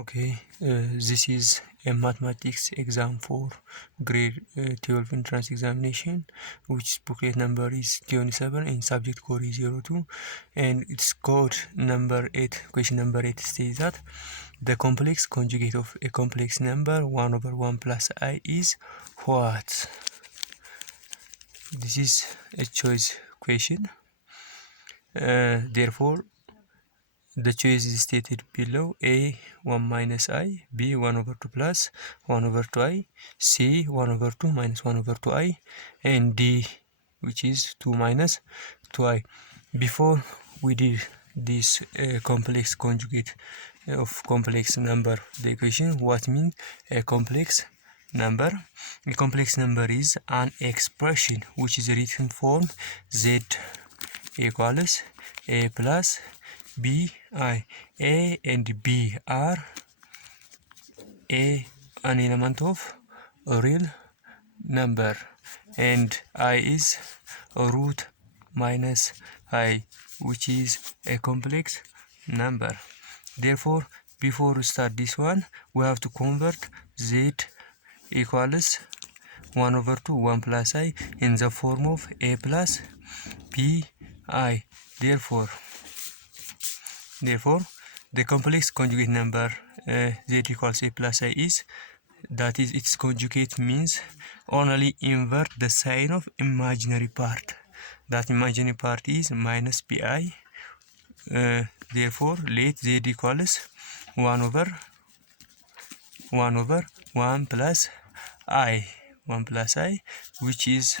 Okay, this is a mathematics exam for grade 12 entrance examination, which booklet number is 27 and subject code is 02, and its code number 8, question number 8 states that the complex conjugate of a complex number 1 over 1 plus I is what? This is a choice question. Therefore, the choice is stated below: A 1 minus I, B 1 over 2 plus 1 over 2 I, C 1 over 2 minus 1 over 2 I, and D, which is 2 minus 2 I. Before we did this complex conjugate of complex number, the equation, what means a complex number? A complex number is an expression which is written form Z equals A plus B I. A and B are an element of a real number, and I is a root minus I, which is a complex number. Therefore, before we start this one, we have to convert Z equals 1 over 2 1 plus I in the form of A plus B I. Therefore, the complex conjugate number Z equals A plus I is, that is, its conjugate means only invert the sign of imaginary part. That imaginary part is minus pi. Therefore, let Z equals 1 over 1 plus I, which is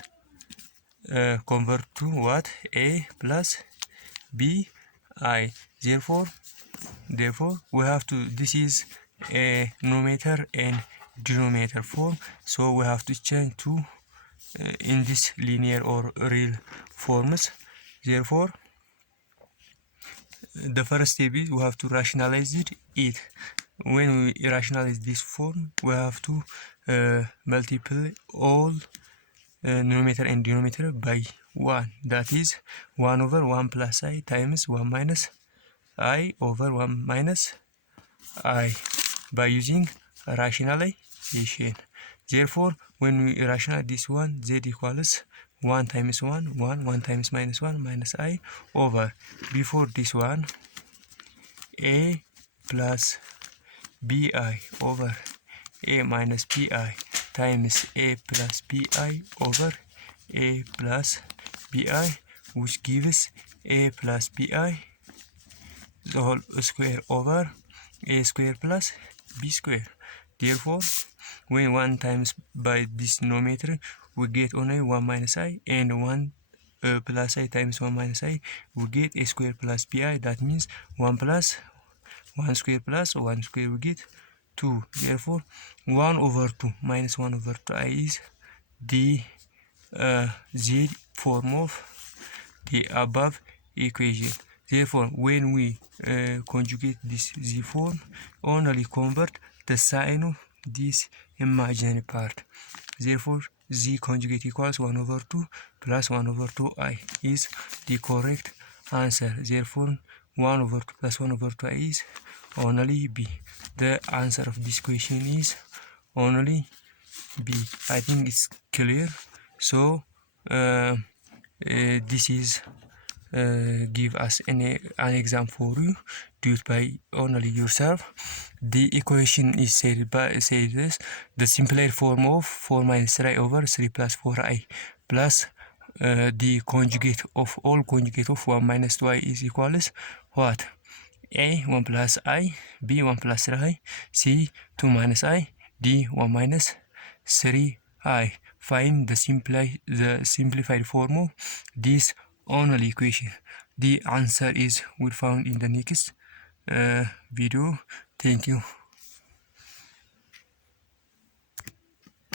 convert to what? A plus B I. Therefore we have to, this is a numerator and denominator form, so we have to change to in this linear or real forms. Therefore, the first step is we have to rationalize it. When we rationalize this form, we have to multiply all numerator and denominator by 1. That is 1 over 1 plus I times 1 minus I over 1 minus I by using rationalization. Therefore, when we rationalize this one, Z equals 1 times 1, 1 times minus 1 minus I over, before this one, A plus BI over A minus BI times A plus BI over A plus BI, which gives A plus BI the whole square over A square plus B square. Therefore, when 1 times by this numerator, we get only 1 minus I, and 1 plus I times 1 minus I, we get A square plus BI. That means 1 plus 1 square plus 1 square, we get 2. Therefore, 1 over 2 minus 1 over 2 I is the Z form of the above equation. Therefore, when we conjugate this Z form, only convert the sign of this imaginary part. Therefore, Z conjugate equals 1 over 2 plus 1 over 2 I is the correct answer. Therefore, 1 over 2 plus 1 over 2 I is only B. The answer of this question is only B. I think it's clear. So, this is give us an exam for you. Do it by only yourself. The equation is said this: the simplified form of 4 minus 3 over 3 plus 4i plus the conjugate of all conjugate of 1 minus 2i is equals what? A 1 plus I, B 1 plus 3i, C 2 minus I, D 1 minus 3i. Find the simplified form of this only equation. The answer is will found in the next video. Thank you.